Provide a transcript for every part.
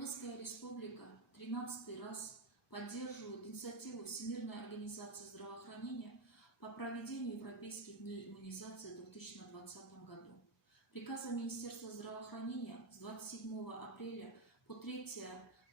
Кыргызская республика 13-й раз поддерживает инициативу Всемирной организации здравоохранения по проведению Европейских дней иммунизации в 2020 году. Приказом Министерства здравоохранения с 27 апреля по 3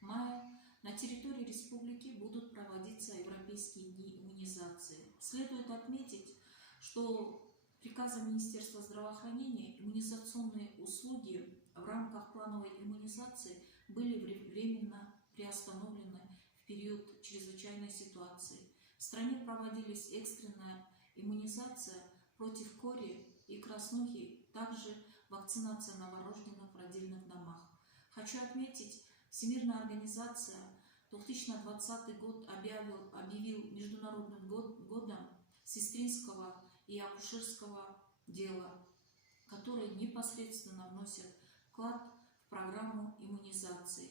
мая на территории республики будут проводиться Европейские дни иммунизации. Следует отметить, что приказом Министерства здравоохранения иммунизационные услуги в рамках плановой иммунизации были временно приостановлены в период чрезвычайной ситуации. В стране проводились экстренная иммунизация против кори и краснухи, также вакцинация новорожденных в родильных домах. Хочу отметить, Всемирная организация 2020 год объявил Международным годом сестринского и акушерского дела, которые непосредственно вносят вклад в программу иммунизации.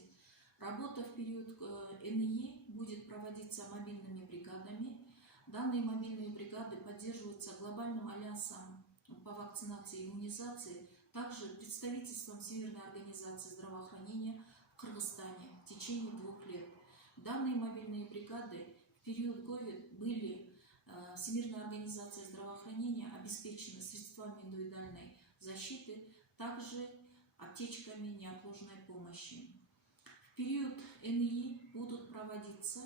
Работа в период НИИ будет проводиться мобильными бригадами. Данные мобильные бригады поддерживаются Глобальным альянсом по вакцинации и иммунизации, также представительством Всемирной организации здравоохранения в Кыргызстане в течение 2 лет. Данные мобильные бригады в период COVID были Всемирной организацией здравоохранения обеспечены средствами индивидуальной защиты, также аптечками неотложной помощи. В период НИИ будут проводиться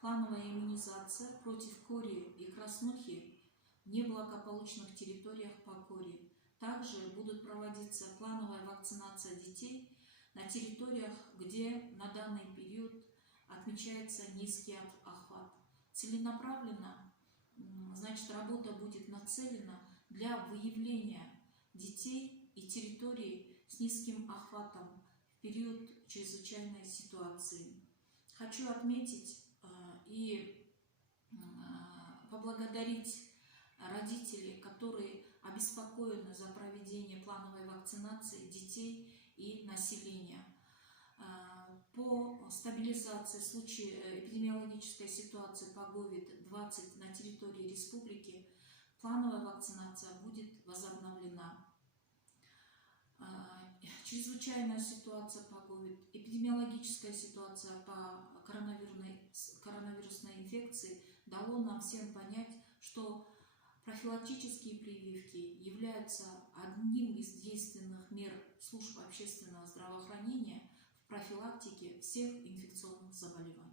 плановая иммунизация против кори и краснухи в неблагополучных территориях по кори. Также будут проводиться плановая вакцинация детей на территориях, где на данный период отмечается низкий охват. Целенаправленно, работа будет нацелена для выявления детей и территорий с низким охватом в период чрезвычайной ситуации. Хочу отметить и поблагодарить родителей, которые обеспокоены за проведение плановой вакцинации детей и населения. По стабилизации в случае эпидемиологической ситуации по COVID-20 на территории республики плановая вакцинация будет возобновлена. Чрезвычайная ситуация по COVID, эпидемиологическая ситуация по коронавирусной инфекции дало нам всем понять, что профилактические прививки являются одним из действенных мер служб общественного здравоохранения в профилактике всех инфекционных заболеваний.